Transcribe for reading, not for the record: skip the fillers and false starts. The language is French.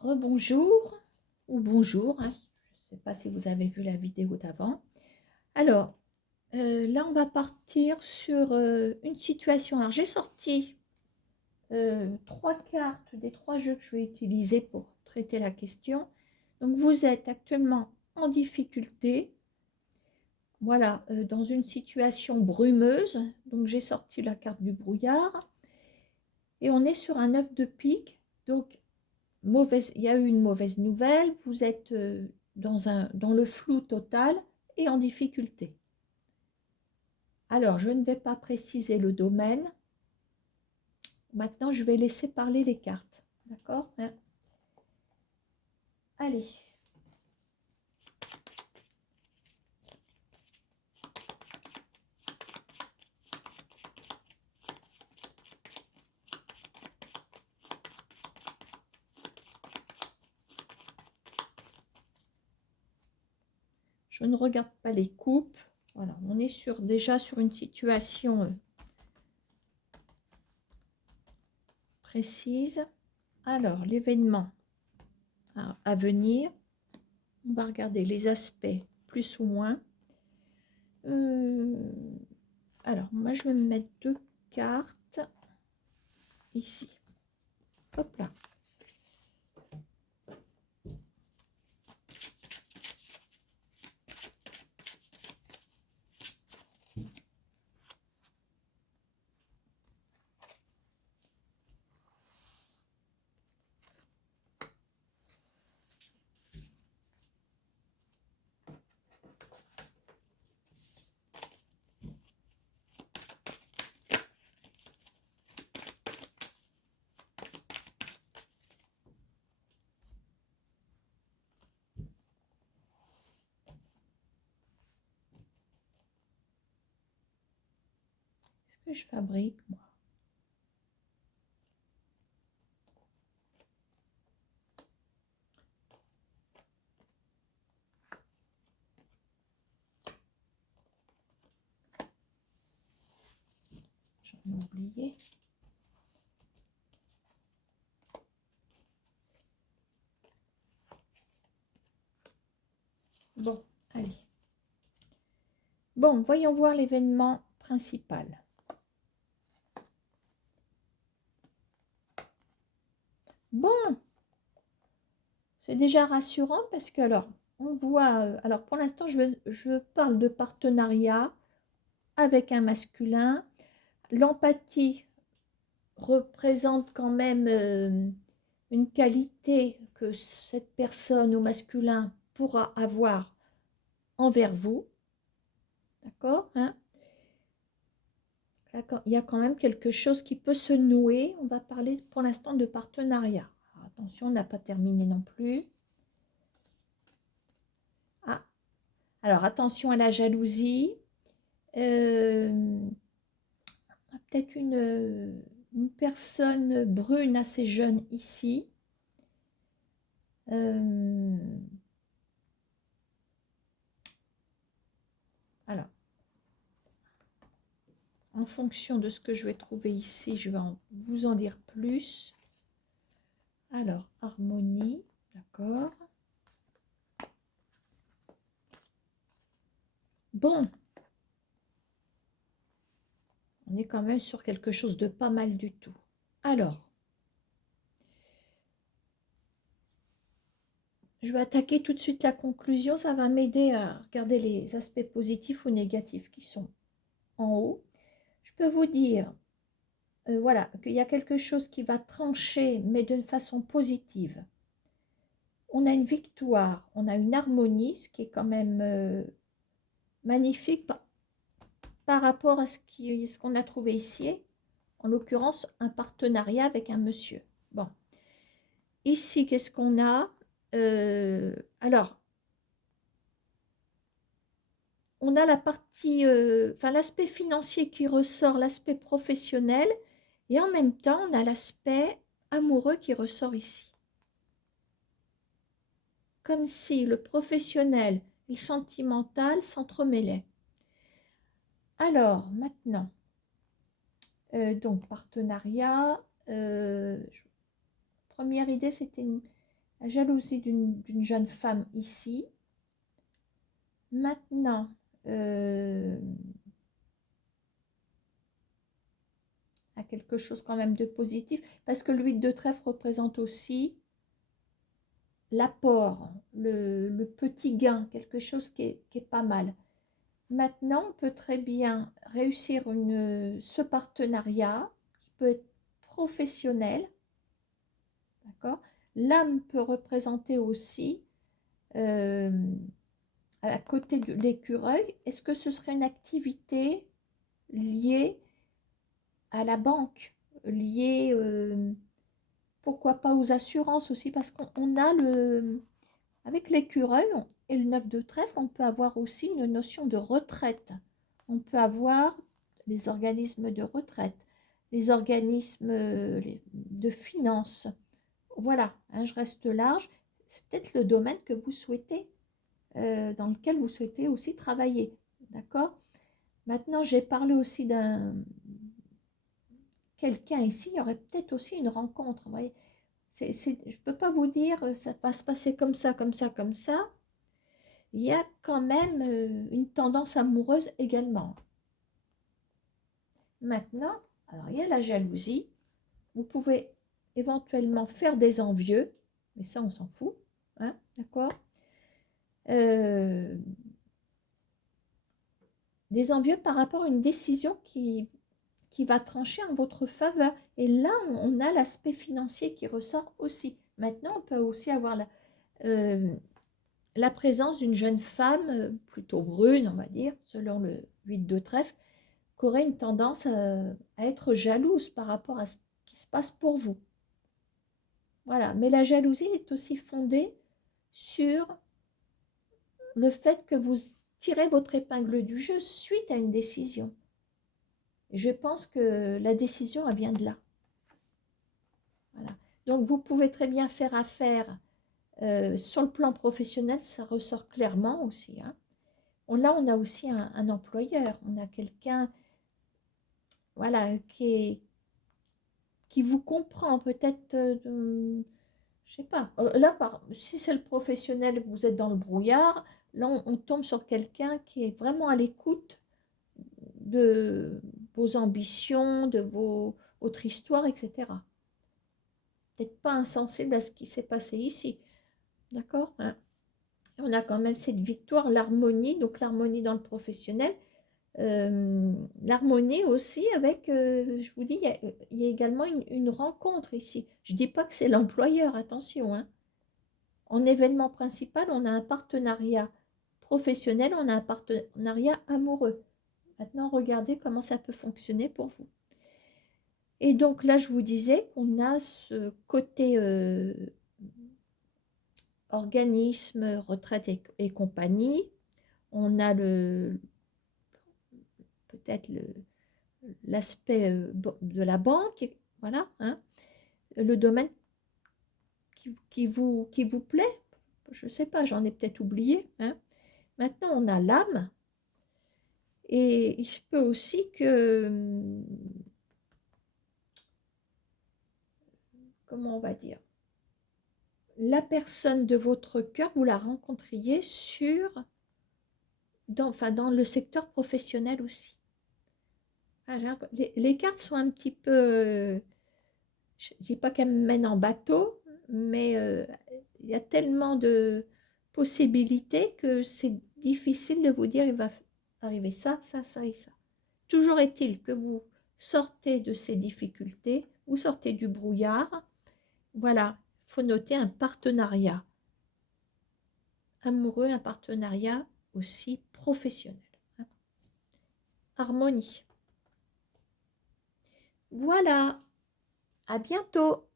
Rebonjour ou bonjour, hein. Je ne sais pas si vous avez vu la vidéo d'avant. Alors, là, on va partir sur une situation. Alors, j'ai sorti 3 cartes des 3 jeux que je vais utiliser pour traiter la question. Donc, vous êtes actuellement en difficulté, voilà, dans une situation brumeuse. Donc, j'ai sorti la carte du brouillard et on est sur un 9 de pique. Donc, il y a eu une mauvaise nouvelle, vous êtes dans le flou total et en difficulté. Alors, je ne vais pas préciser le domaine. Maintenant, je vais laisser parler les cartes. D'accord, hein? Allez. Je ne regarde pas les coupes. Voilà, on est déjà sur une situation précise. Alors, l'événement à venir. On va regarder les aspects plus ou moins. Alors, moi, je vais me mettre 2 cartes ici. Hop là. Qu'est-ce que je fabrique, moi? J'en ai oublié. Bon, allez. Bon, voyons voir l'événement principal. Bon, c'est déjà rassurant parce que, alors, on voit... alors, pour l'instant, je parle de partenariat avec un masculin. L'empathie représente quand même une qualité que cette personne au masculin pourra avoir envers vous. D'accord, hein? Là, il y a quand même quelque chose qui peut se nouer. On va parler pour l'instant de partenariat. Alors, attention, on n'a pas terminé non plus. Ah, alors attention à la jalousie. On a peut-être une personne brune assez jeune ici. Alors, en fonction de ce que je vais trouver ici, je vais vous en dire plus. Alors, harmonie, d'accord. Bon, on est quand même sur quelque chose de pas mal du tout. Alors, je vais attaquer tout de suite la conclusion. Ça va m'aider à regarder les aspects positifs ou négatifs qui sont en haut. Je peux vous dire, voilà, qu'il y a quelque chose qui va trancher, mais d'une façon positive. On a une victoire, on a une harmonie, ce qui est quand même magnifique par rapport à ce qu'on a trouvé ici. En l'occurrence, un partenariat avec un monsieur. Bon. Ici, qu'est-ce qu'on a? Alors, on a la partie, enfin l'aspect financier qui ressort, l'aspect professionnel, et en même temps, on a l'aspect amoureux qui ressort ici. Comme si le professionnel et le sentimental s'entremêlaient. Alors, maintenant, donc partenariat, première idée, c'était La jalousie d'une jeune femme ici. Maintenant, à quelque chose quand même de positif, parce que l'huile de trèfle représente aussi l'apport, le petit gain, quelque chose qui est pas mal. Maintenant, on peut très bien réussir ce partenariat qui peut être professionnel, d'accord? L'âme peut représenter aussi, à côté de l'écureuil, est-ce que ce serait une activité liée à la banque, liée, pourquoi pas aux assurances aussi, parce qu'on a avec l'écureuil et le 9 de trèfle, on peut avoir aussi une notion de retraite. On peut avoir les organismes de retraite, les organismes de finances. Voilà, hein, je reste large. C'est peut-être le domaine que vous souhaitez, dans lequel vous souhaitez aussi travailler. D'accord? Maintenant, j'ai parlé aussi d'un quelqu'un ici, il y aurait peut-être aussi une rencontre. Vous voyez, je ne peux pas vous dire ça va se passer comme ça, comme ça, comme ça. Il y a quand même une tendance amoureuse également. Maintenant, alors il y a la jalousie. Vous pouvez éventuellement faire des envieux, mais ça on s'en fout, hein, d'accord? Des envieux par rapport à une décision qui va trancher en votre faveur. Et là, on a l'aspect financier qui ressort aussi. Maintenant, on peut aussi avoir la présence d'une jeune femme, plutôt brune, on va dire, selon le 8 de trèfle, qui aurait une tendance à être jalouse par rapport à ce qui se passe pour vous. Voilà, mais la jalousie est aussi fondée sur le fait que vous tirez votre épingle du jeu suite à une décision. Et je pense que la décision, elle vient de là. Voilà. Donc, vous pouvez très bien faire affaire sur le plan professionnel, ça ressort clairement aussi. Hein. Là, on a aussi un employeur, on a quelqu'un, voilà, qui vous comprend peut-être, je sais pas. Là, si c'est le professionnel, vous êtes dans le brouillard, là, on tombe sur quelqu'un qui est vraiment à l'écoute de vos ambitions, de votre histoire, etc. Peut-être pas insensible à ce qui s'est passé ici. D'accord, hein. On a quand même cette victoire, l'harmonie, donc l'harmonie dans le professionnel. L'harmonie aussi avec, je vous dis, il y a également une rencontre ici. Je ne dis pas que c'est l'employeur, attention. Hein. En événement principal, on a un partenariat professionnel, on a un partenariat amoureux. Maintenant, regardez comment ça peut fonctionner pour vous. Et donc là, je vous disais qu'on a ce côté organisme, retraite et compagnie. On a peut-être l'aspect de la banque, voilà, hein, le domaine qui vous plaît. Je ne sais pas, j'en ai peut-être oublié. Hein. Maintenant, on a l'âme. Et il se peut aussi que, comment on va dire, la personne de votre cœur, vous la rencontriez dans le secteur professionnel aussi. Ah, les cartes sont un petit peu, je ne dis pas qu'elles me mènent en bateau, mais il y a tellement de possibilités que c'est difficile de vous dire il va arriver ça, ça, ça et ça. Toujours est-il que vous sortez de ces difficultés, vous sortez du brouillard. Voilà, il faut noter un partenariat amoureux, un partenariat aussi professionnel. Harmonie. Voilà, à bientôt.